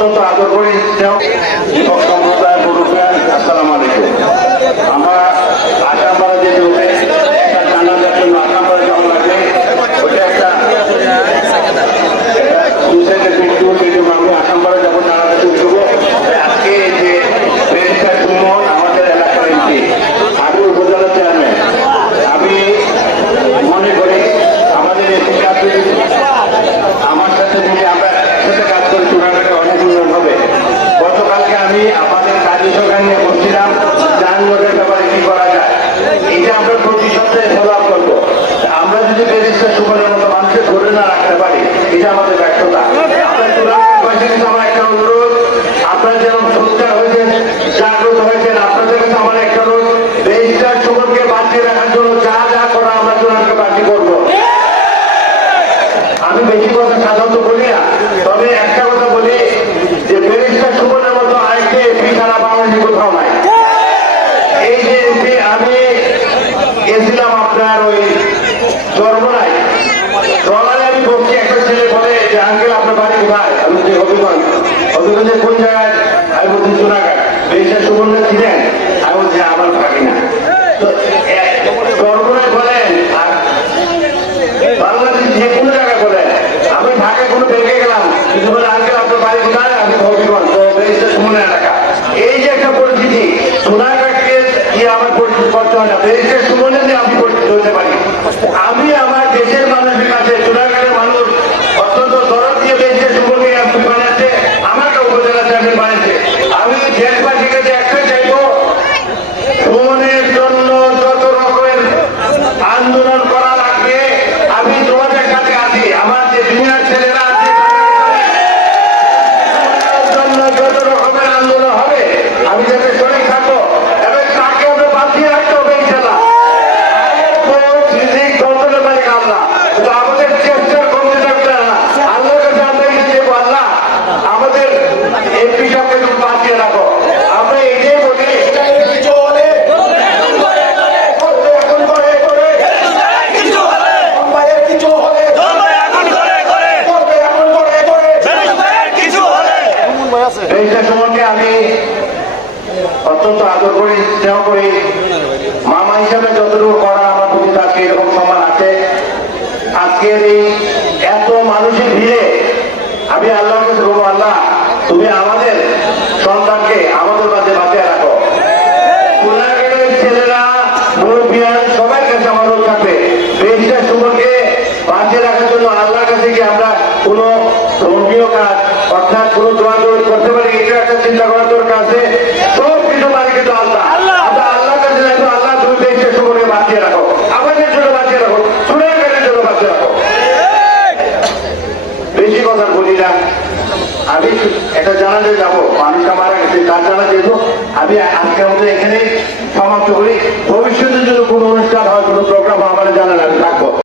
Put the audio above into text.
অত্যন্ত আদর করি যুবক সম্প্রদায় মুরব্বিয়ান, আসসালামু আলাইকুম। আমরা আসামবাড়া যে রূপে একটা জানাজার জন্য আসামবাড়া যাওয়া লাগে, ওইটা একটা সুইসাইডের মৃত্যু, সেই জন্য আমি আসামবাড়া যাবো, জানাজা শুনবো। আজকে যে ব্যারিস্টার সুমন আমাদের এলাকার এমপি, আমি উপজেলা চেয়ারম্যান, আমি মনে করি আমাদের এমপি আমার সাথে যদি আমরা একসাথে কাজ করি চূড়াটাকে অনেক উন্নয়ন হবে। গতকালকে আমি আমাদের কার্যসরকার নিয়ে বসছিলাম যানজটের ব্যাপারে কি করা যায়, এটা আমরা প্রতি সপ্তাহে ফলো আপ করবো। আমরা যদি ব্যারিস্টার সুমনের মতো মানুষকে ধরে না রাখতে পারি, এটা আমাদের ব্যর্থতা। আপনার চূড়ান্ত আমার একটা অনুরোধ, আপনারা যেরকম সোচ্চার হয়েছেন, জাগ্রত হয়েছেন, আপনাদের কাছে আমার একটা অনুরোধ, ব্যারিস্টার সুমনকে বাঁচিয়ে রাখার জন্য যা যা করা আমরা চূড়ান্তকে বাঁচিয়ে করবো। আমি বেশি কথা সাধারণত বলি না, তবে একটা কথা বলি যে ব্যারিস্টার সুমনের মতো আরেকটি এমপি সারা বাংলাদেশে কোথাও নাই। এই যে এমপি, আমি গেছিলাম আপনার ওই চরমনায়, চরমায় আমি বলছি, একটা ছেলে বলে যে আঙ্কেল আপনার বাড়ি কোথায়? আমি যে হবিগঞ্জ। হবিগঞ্জের কোন জায়গায়? আমি বলছি চুনাঘাট। ব্যারিস্টার সুমনকে ছিলেন? আমি বলছি আমার থাকি না। তো চরমনায় বলেন আর বাংলাদেশ যে কোনো জায়গায় বলেন, আমি ঢাকায় কোনো ব্যাংকে গেলাম, কিন্তু বলে আঙ্কেল আপনার বাড়ি কোথায়? আমি হবিগঞ্জ, তো ব্যারিস্টার সুমনের এলাকা। এই যে একটা পরিস্থিতি, সোনাঘাটকে দিয়ে আমার পরিচিত করতে হয় না, ব্যারিস্টার সুমনের দিয়ে আমি পরিচিত হতে পারি। আমি আমার দেশের মানুষের কাছে, সোনাঘাটের মানুষ অত্যন্ত দরদ দিয়ে ব্যারিস্টার সুমনকে বানাচ্ছে, আমাকে উপজেলা চেয়ারম্যান বানিয়েছে। আমি দেশবাসীর কাছে একটাই চাইবো, সুমনের জন্য যত রকমের আন্দোলন করা লাগবে আমি তোমাদের কাছে আছি। আমার যে দুনিয়ার ছেলেরা আছে জন্য যত রকমের আন্দোলন হবে, আমি যাতে শরীর থাকবো এবং তাকে আমরা বাঁচিয়ে রাখতে হবে ইনশাআল্লাহ। আমাদের চেষ্টার কমতে থাকবে না, আল্লাহর কাছে আমরা এই দেবো, আল্লাহ আমাদের এমপি সাহেবকে তুমি বাঁচিয়ে রাখো। আমরা এটাই বলি, ব্যারিস্টার সুমনকে আমি অত্যন্ত আদর করি, স্নেহ করি। মামা হিসাবে যতটুকু করা আমার প্রতি তাকে এরকম সম্মান আছে। আজকের এই এত মানুষের ভিড়ে আমি আল্লাহর কাছে বলবো, আল্লাহ তুমি আমাদের সন্তানকে আমাদের মাঝে বাঁচিয়ে রাখো। সোনাঘাটের ছেলেরা, মুরব্বিয়ান সবার কাছে আমার অনুরোধ থাকবে, ব্যারিস্টার সুমনকে বাঁচিয়ে রাখার জন্য আল্লাহর কাছে কি আমরা কোনো ধর্মীয় কাজ অর্থাৎ কোনো দোয়া করতে পারি, এটা একটা চিন্তা করার দরকার আছে। সব কিছু পারি কিন্তু আল্লাহ, আমরা আল্লাহর কাছে যাইতো, আল্লাহ তুমি ব্যারিস্টার সুমনকে বাঁচিয়ে রাখো, আমাদের জন্য বাঁচিয়ে রাখো, সোনাঘাটের জন্য বাঁচিয়ে রাখো। বেশি কথা বলি না, আমি একটা জানাজা যাবো, মানুষটা মারা গেছে, তার জানা যেত। আমি আজকের মধ্যে এখানে সমাপ্ত করি।